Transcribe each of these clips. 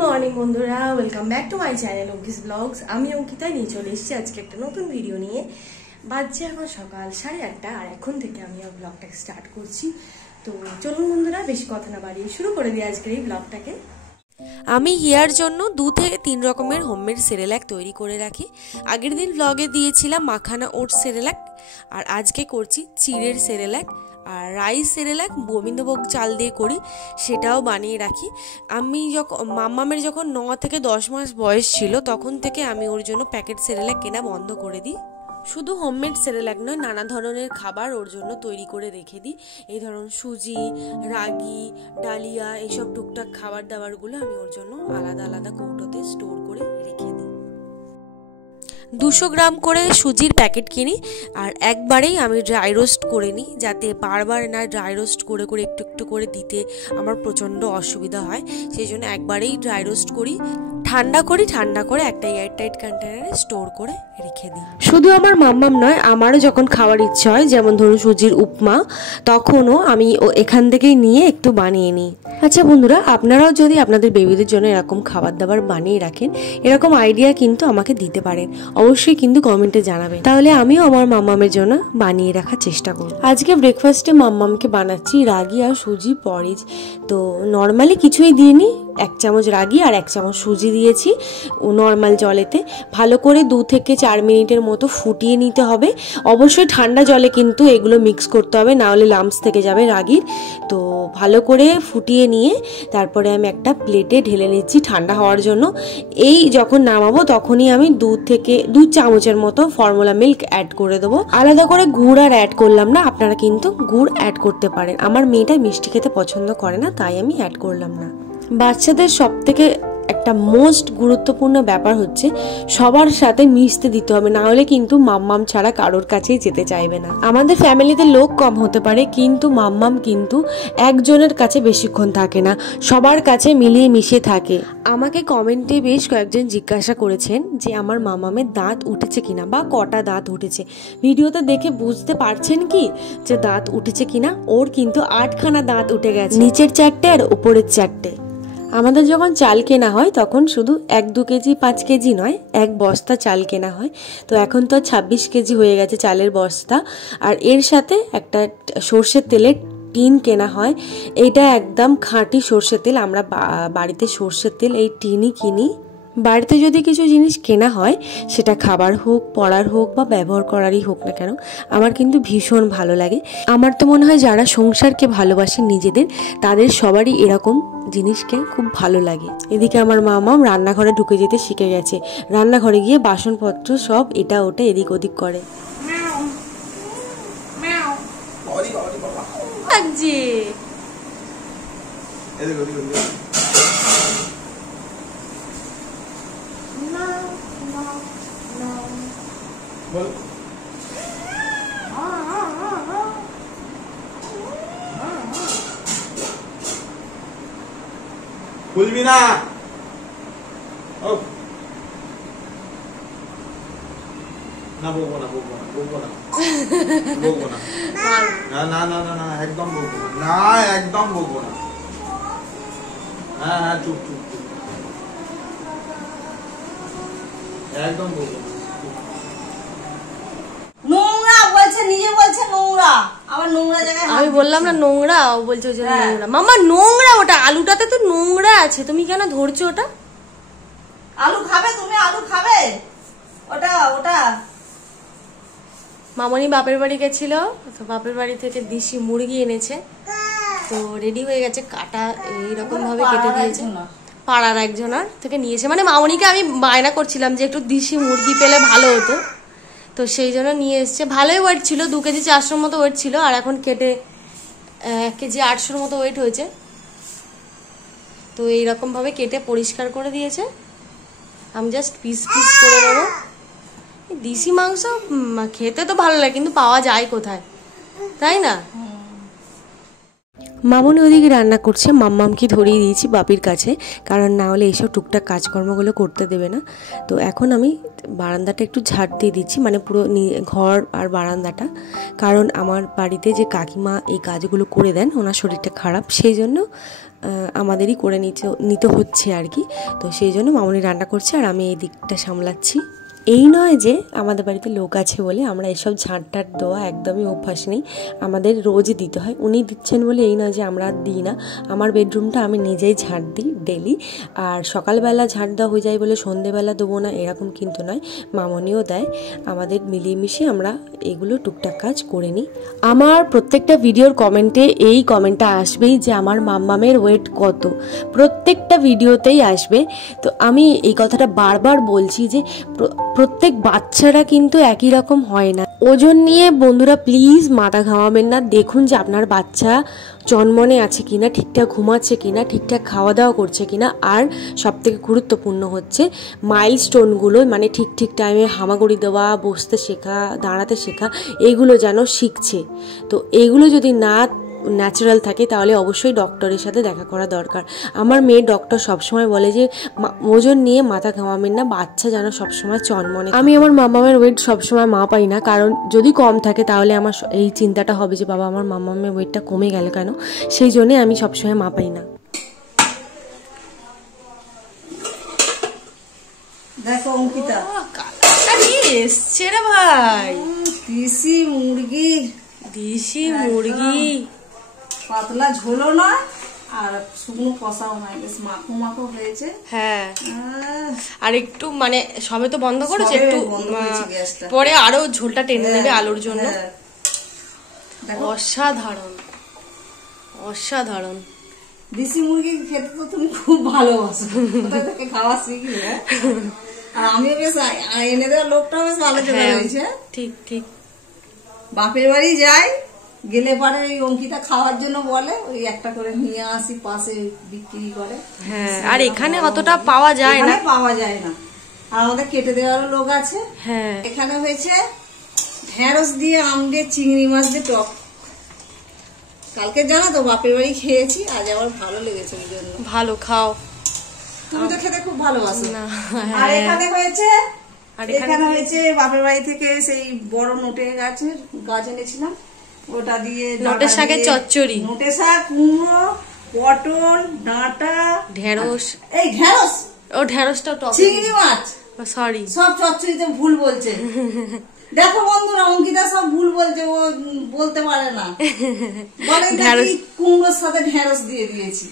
Morning বন্ধুরা, welcome back to my channel Ankis blogs. আমি অঙ্কিতা নিয়ে চলে এসেছি আজকে একটা নতুন ভিডিও নিয়ে। বাজছে এখন সকাল 8:30 আর এখন থেকে আমি আর ব্লগটাকে স্টার্ট করছি। তো চলুন বন্ধুরা, বেশি কথা না বাড়িয়ে শুরু করে দিই আজকের এই ব্লগটাকে। আমি হিয়ার জন্য 2 থেকে 3 রকমের হোমমেড সেরেল্যাক তৈরি করে রাখি। আগের দিন ব্লগে দিয়েছিলাম মাখানা ওটস সেরেল্যাক, আর আজকে করছি চিড়ের সেরেল্যাক। আর রাইস সেরেল্যাক গোবিন্দভোগ চাল দিয়ে করি, সেটাও বানিয়ে রাখি। আমি যখন মাম্মামের যখন 9 থেকে 10 মাস বয়স ছিল, তখন থেকে আমি ওর জন্য প্যাকেট সেরেল্যাক কেনা বন্ধ করে দিই। শুধু হোমমেড সেরেল্যাক নয়, নানা ধরনের খাবার ওর জন্য তৈরি করে রেখে দিই। এই ধরুন সুজি, রাগি, ডালিয়া, এইসব টুকটাক খাবার দাবারগুলো আমি ওর জন্য আলাদা আলাদা কৌটোতে স্টোর করে রেখে দিই। 200 গ্রাম করে সুজির প্যাকেট কিনি, আর একবারেই আমি ড্রাই রোস্ট করে নিই, যাতে বারবার না ড্রাই রোস্ট করে করে একটু একটু করে দিতে আমার প্রচণ্ড অসুবিধা হয়। সেই জন্য একবারেই ড্রাই রোস্ট করি, ঠান্ডা করে একটা এয়ারটাইট কন্টেনারে স্টোর করে রেখে দিই। শুধু আমার মাম্মাম নয়, আমারও যখন খাওয়ার ইচ্ছে হয়, যেমন ধরুন সুজির উপমা, তখনও আমি এখান থেকেই নিয়ে একটু বানিয়ে নিই। আচ্ছা বন্ধুরা, আপনারাও যদি আপনাদের বেবিদের জন্য এরকম খাবার দাবার বানিয়ে রাখেন, এরকম আইডিয়া কিন্তু আমাকে দিতে পারেন, অবশ্যই কিন্তু কমেন্টে জানাবেন, তাহলে আমিও আমার মাম্মামের জন্য বানিয়ে রাখার চেষ্টা করব। আজকে ব্রেকফাস্টে মাম্মামকে বানাচ্ছি রাগি আর সুজি পরিজ। তো নর্মালি কিছুই দিইনি, 1 চামচ রাগি আর 1 চামচ সুজি দিয়েছি নর্মাল জলেতে। ভালো করে 2 থেকে 4 মিনিটের মতো ফুটিয়ে নিতে হবে। অবশ্যই ঠান্ডা জলে কিন্তু এগুলো মিক্স করতে হবে, না হলে লাম্পস থেকে যাবে রাগির। তো ভালো করে ফুটিয়ে নিয়ে তারপরে আমি একটা প্লেটে ঢেলে নিচ্ছি ঠান্ডা হওয়ার জন্য। এই যখন নামাবো তখনই আমি 2 চামচের মতো ফর্মুলা মিল্ক অ্যাড করে দেবো। আলাদা করে গুড় আর অ্যাড করলাম না, আপনারা কিন্তু গুড় অ্যাড করতে পারেন। আমার মেয়েটা মিষ্টি খেতে পছন্দ করে না, তাই আমি অ্যাড করলাম না। বাচ্চাদের সব থেকে একটা মোস্ট গুরুত্বপূর্ণ ব্যাপার হচ্ছে সবার সাথে মিশতে দিতে হবে, না হলে কিন্তু মাম্মাম ছাড়া কারোর কাছেই যেতে চাইবে না। আমাদের ফ্যামিলিতে লোক কম হতে পারে, কিন্তু মাম্মাম কিন্তু একজনের কাছে বেশিক্ষণ থাকে না, সবার কাছে মিলিয়ে মিশিয়ে থাকে। আমাকে কমেন্টে বেশ কয়েকজন জিজ্ঞাসা করেছেন যে আমার মাম্মামের দাঁত উঠেছে কিনা বা কটা দাঁত উঠেছে। ভিডিওতে দেখে বুঝতে পারছেন কি যে দাঁত উঠেছে কিনা? ওর কিন্তু 8খানা দাঁত উঠে গেছে, নিচের 4টে আর উপরের 4টে। আমাদের যখন চাল কেনা হয় তখন শুধু 1-2 কেজি 5 কেজি নয়, 1 বস্তা চাল কেনা হয়। তো এখন তো 26 কেজি হয়ে গেছে চালের বস্তা। আর এর সাথে একটা সর্ষের তেলের টিন কেনা হয়। এইটা একদম খাঁটি সর্ষের তেল, আমরা বাড়িতে সর্ষের তেল এই টিনই কিনি। বাড়িতে যদি কিছু জিনিস কেনা হয়, সেটা খাবার হোক, পড়ার হোক বা ব্যবহার করারই হোক না কেন, আমার কিন্তু ভীষণ ভালো লাগে। আমার তো মনে হয় যারা সংসারকে ভালোবাসে নিজেদের, তাদের সবারই এরকম জিনিসকে খুব ভালো লাগে। এদিকে আমার মামাম রান্নাঘরে ঢুকে যেতে শিখে গেছে, রান্নাঘরে গিয়ে বাসনপত্র সব এটা ওটা এদিক ওদিক করে। খুলবি না? না বলবো না, একদম বলবো না, একদম বলবো না। হ্যাঁ চুপ, একদম বলবো না। নোংরা বলছে, নিজে বলছে নোংরা, আবার নোংরা জায়গায় আমি বললাম না নোংরা, ও বলছে যে নোংরা। মামা নোংরা, ওটা আলুটাতে তো নোংরা আছে, তুমি কেন ধরছো ওটা? আলু খাবে তুমি? আলু খাবে? ওটা মামনি বাপের বাড়ি গেছিল, তো বাপের বাড়ি থেকে দেশি মুরগি এনেছে, তো রেডি হয়ে গেছে কাটা, এইরকম ভাবে কেটে দিয়েছে। পাড়ার একজনের থেকে নিয়েছে, মানে মামনিকে আমি বায়না করছিলাম যে একটু দেশি মুরগি পেলে ভালো হতো, তো সেই জন্য নিয়ে এসছে। ভালোই ওয়েট ছিল, 2 কেজি 400 মতো ওয়েট ছিল, আর এখন কেটে 1 কেজি 800 মতো ওয়েট হয়েছে। তো এইরকম ভাবে কেটে পরিষ্কার করে দিয়েছে, আমি জাস্ট পিস পিস করে নেবো। দেশি মাংস খেতে তো ভালো লাগে, কিন্তু পাওয়া যায় কোথায়, তাই না? মামনি ওদিকে রান্না করছে, মাম্মামকে ধরিয়ে দিয়েছি বাপির কাছে, কারণ না হলে এইসব টুকটাক কাজকর্মগুলো করতে দেবে না। তো এখন আমি বারান্দাটা একটু ঝাড় দিয়ে দিচ্ছি, মানে পুরো ঘর আর বারান্দাটা, কারণ আমার বাড়িতে যে কাকিমা এই কাজগুলো করে দেন, ওনার শরীরটা খারাপ, সেই জন্য আমাদেরই করে নিতে হচ্ছে আর কি। তো সেই জন্য মামনি রান্না করছে আর আমি এই দিকটা সামলাচ্ছি। এই নয় যে আমাদের বাড়িতে লোক আছে বলে আমরা এসব ঝাঁট দেওয়া একদমই অভ্যাস নেই, আমাদের রোজ দিতে হয়। উনি দিচ্ছেন বলে এই নয় যে আমরা দিই না। আমার বেডরুমটা আমি নিজেই ঝাঁট দিই ডেলি, আর সকালবেলা ঝাঁট দেওয়া হয়ে যায় বলে সন্ধেবেলা দেবো না এরকম কিন্তু নয়, মামনিও দেয়। আমাদের মিলিয়ে মিশিয়ে আমরা এগুলো টুকটাক কাজ করে নিই। আমার প্রত্যেকটা ভিডিওর কমেন্টে এই কমেন্টটা আসবেই যে আমার মাম্মামের ওয়েট কত, প্রত্যেকটা ভিডিওতেই আসবে। তো আমি এই কথাটা বারবার বলছি যে প্রত্যেক বাচ্চারা কিন্তু একই রকম হয় না। ওজন নিয়ে বন্ধুরা প্লিজ মাথা ঘামাবেন না। দেখুন যে আপনার বাচ্চা চনমনে আছে কিনা, ঠিকঠাক ঘুমাচ্ছে কিনা, ঠিকঠাক খাওয়া দাওয়া করছে কিনা, আর সবথেকে গুরুত্বপূর্ণ হচ্ছে মাইলস্টোনগুলো, মানে ঠিক টাইমে হামাগুড়ি দেওয়া, বসতে শেখা, দাঁড়াতে শেখা, এগুলো যেন শিখছে। তো এগুলো যদি না ন্যাচারাল থাকে তাহলে অবশ্যই ডক্টরের সাথে দেখা করা দরকার। আমার মেয়ের ডক্টর সবসময় বলে যে ওজন নিয়ে মাথা ঘামাবেন না, বাচ্চা যেন সবসময় চনমনে। আমি আমার মামামের ওয়েট সবসময় মাপাই না, কারণ যদি কম থাকে তাহলে আমার এই চিন্তাটা হবে যে বাবা আমার মামামের ওয়েটটা কমে গেল কেন, সেই জন্যে আমি সবসময় মাপাই না। দেখো অঙ্কিতা এসছে রে ভাই, দেশি মুরগি, পাতলা ঝোলও না আর শুকনো কষাও নাই, বেশ মাখো মাখো হয়েছে। হ্যাঁ, আর একটু মানে সবে তো বন্ধ করেছে, একটু পরে আরো ঝোলটা টেনে নেবে আলুর জন্য। অসাধারণ অসাধারণ। দেশি মুরগি খেতে তো তুমি খুব ভালোবাসো, খাওয়া শিখলে। আর আমিও বেশ এনে দেওয়ার লোকটাও বেশ ভালো হয়েছে। ঠিক ঠিক। বাপের বাড়ি যাই, গেলে পরে ওই অঙ্কিতা খাওয়ার জন্য বলে, ওই একটা করে নিয়ে আসি, পাশে বিক্রি করে। হ্যাঁ, আর এখানে অতটা পাওয়া যায় না, আর আমাদের কেটে দেওয়ারও লোক আছে। হ্যাঁ, এখানে হয়েছে ঢেঁড়স দিয়ে আম দিয়ে চিংড়ি মাছ দিয়ে টক। কালকে জানো তো বাপের বাড়ি খেয়েছি, আজ আবার ভালো লেগেছে ওই জন্য। ভালো, খাও, তুমি তো খেতে খুব ভালোবাসো না। আর এখানে হয়েছে বাপের বাড়ি থেকে সেই বড় নোটে গাছ এনেছিলাম, ওটা দিয়ে নোটের শাকের চচ্চড়ি, নোটে শাক, কুমড়ো, পটল, ডাঁটা, ঢেঁড়স। এই ঢেঁড়স, ও ঢেঁড়সটা টক, চিংড়ি মাছ, সরি সব চচ্চড়িতে ভুল বলছে। দেখো বন্ধুরা, অঙ্কিতা সব ভুল বলছে, ও বলতে পারে না, বলে কুমড়োর সাথে ঢেঁড়স দিয়ে দিয়েছি।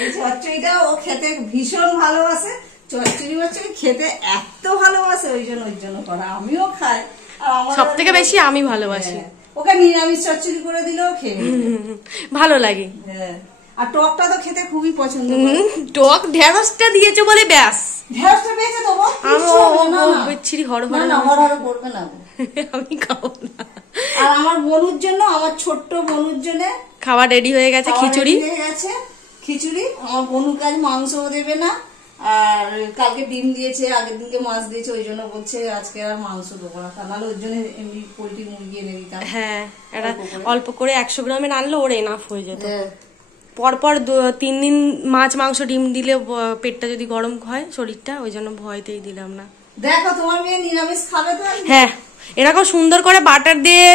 এই চচ্চড়িটা ও খেতে ভীষণ ভালোবাসে, চচ্চড়ি খেতে এত ভালোবাসে, ওই জন্য করা। আমিও খাই, সব থেকে বেশি আমি ভালোবাসি। ওকে নিরামিষ চচ্চড়ি করে দিলেও খেয়ে ভালো লাগে। হ্যাঁ, আর টকটা তো খেতে খুবই পছন্দ। টক ঢেঁড়সটা দিয়েছে বলে ব্যাস, ঢেঁড়সটা পেয়েছে তো বিচ্ছিরি হড় করবে না, আমি খাবো না। আর আমার বনুর জন্য, আমার ছোট্ট বনুর জন্য খাবার রেডি হয়ে গেছে, খিচুড়ি হয়ে গেছে। খিচুড়ি, আমার বনু কাজ মাংসও দেবে না, আর কালকে ডিম দিয়েছে, আগের দিনকে মাছ দিয়েছে, ওই জন্য বলছে আজকে আর মাংস দেবো না, তাহলে ওর জন্য এমনি পোল্ট্রি মুরগি এনে দিতাম। হ্যাঁ, এটা অল্প করে 100 গ্রামের আনলে ওর এনাফ হয়ে যেত। পরপর 3 দিন মাছ মাংস ডিম দিলে পেটটা যদি গরম হয় শরীরটা, ওই জন্য ভয়তেই দিলাম না। দেখো তোমার মেয়ে নিরামিষ খাবে তো। হ্যাঁ, এরকম সুন্দর করে বাটার দিয়ে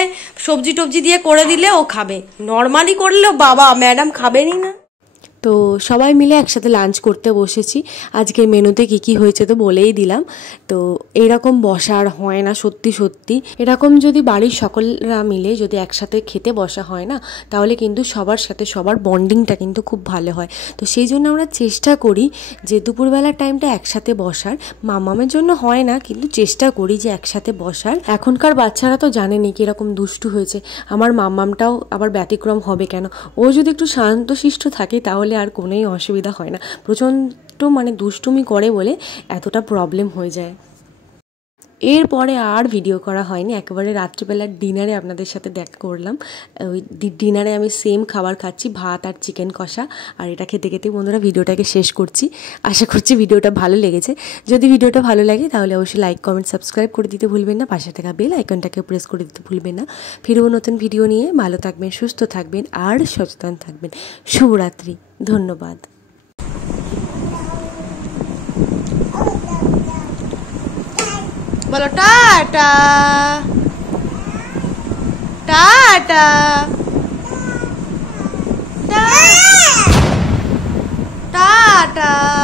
সবজি টবজি দিয়ে করে দিলে ও খাবে, নর্মালি করলেও বাবা ম্যাডাম খাবেনই না। তো সবাই মিলে একসাথে লাঞ্চ করতে বসেছি। আজকে মেনুতে কি হয়েছে তো বলেই দিলাম। তো এইরকম বসার হয় না সত্যি সত্যি। এরকম যদি বাড়ির সকলরা মিলে যদি একসাথে খেতে বসা হয় না, তাহলে কিন্তু সবার সাথে সবার বন্ডিংটা কিন্তু খুব ভালো হয়। তো সেই জন্য আমরা চেষ্টা করি যে দুপুরবেলার টাইমটা একসাথে বসার। মামামের জন্য হয় না, কিন্তু চেষ্টা করি যে একসাথে বসার। এখনকার বাচ্চারা তো জানেনি কিরকম দুষ্টু হয়েছে, আমার মামামটাও আবার ব্যতিক্রম হবে কেন। ও যদি একটু শান্তশিষ্ট থাকে তাহলে আর কোনোই অসুবিধা হয় না। প্রচণ্ড মানে দুষ্টুমি করে বলে এতটা প্রবলেম হয়ে যায়। এরপরে আর ভিডিও করা হয়নি, একেবারে রাত্রিবেলার ডিনারে আপনাদের সাথে দেখা করলাম। ওই ডিনারে আমি সেম খাবার খাচ্ছি, ভাত আর চিকেন কষা। আর এটা খেতে খেতে বন্ধুরা ভিডিওটাকে শেষ করছি। আশা করছি ভিডিওটা ভালো লেগেছে। যদি ভিডিওটা ভালো লাগে তাহলে অবশ্যই লাইক কমেন্ট সাবস্ক্রাইব করে দিতে ভুলবেন না, পাশে থাকা বেল আইকনটাকে প্রেস করে দিতে ভুলবেন না। ফিরবো নতুন ভিডিও নিয়ে। ভালো থাকবেন, সুস্থ থাকবেন আর সচেতন থাকবেন। শুভরাত্রি, ধন্যবাদ। বলো টাটা, টাটা, টাটা। টাটা।